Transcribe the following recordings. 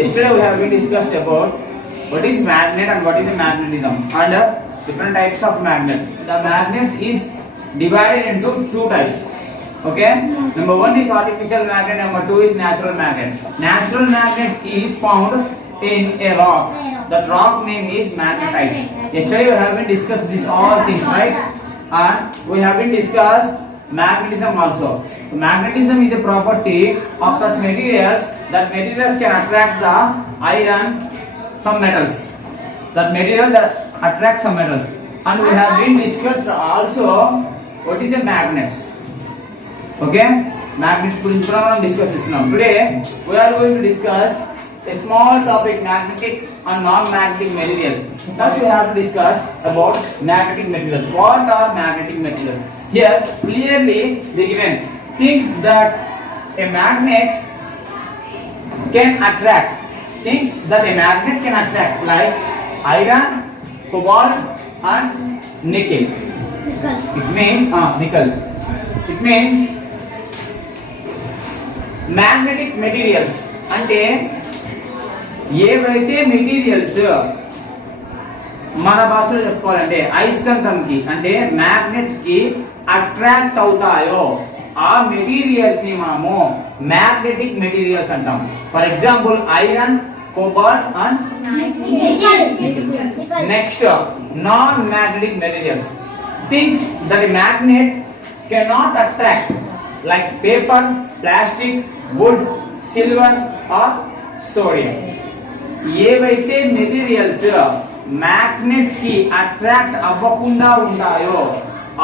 Yesterday we have been discussed about what is magnet and what is a magnetism and different types of magnets. The magnet is divided into two types. Okay, number one is artificial magnet, number two is natural magnet. Natural magnet is found in a rock. That rock name is magnetite. Yesterday we have been discussed these all things, right? And we have been discussed magnetism also. So magnetism is a property of such materials that materials can attract the iron, some metals. That material that attracts some metals. And we have been discussed also what is a magnets. Okay, magnets guరించి కూడా మనం discuss చేస్తున్నాం. Today we are going to discuss a small topic, magnetic and non-magnetic materials. First we have to discuss about magnetic materials. What are magnetic materials? Here clearly they given things that a magnet can attract. Things that a magnet can attract like iron, cobalt and nickel. It means nickel. It means magnetic materials అంటే ఏవైతే materials మన భాషలో చెప్పుకోవాలంటే అయస్కాంతంకి అంటే magnet కి attract అవుతాయో ఆ materials ని మనము మ్యాగ్నెటిక్ మెటీరియల్స్ అంటాం. For example iron, cobalt and next non magnetic materials, things that a magnet cannot attract like paper, plastic, wood, silver or sodium. ఏవైతే మెటీరియల్స్ మ్యాగ్నెట్ కి అట్రాక్ట్ అవ్వకుండా ఉంటాయో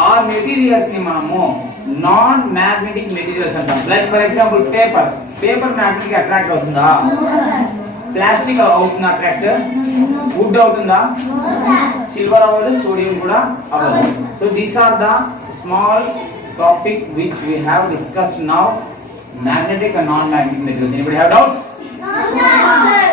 ఆ మెటీరియల్స్ ని మనము నాన్ మ్యాగ్నెటిక్ మెటీరియల్స్ అంటాం. Like for example paper. Paper magnet కి attract అవుతుందా? ప్లాస్టిక్ అవుతుందా అట్రాక్ట్? వుడ్ అవుతుందా? సిల్వర్ అవ్వదు, సోడియం కూడా అవ్వదు. So these are the small topic which we have discussed now, magnetic and non-magnetic materials. Anybody have doubts? No, sir.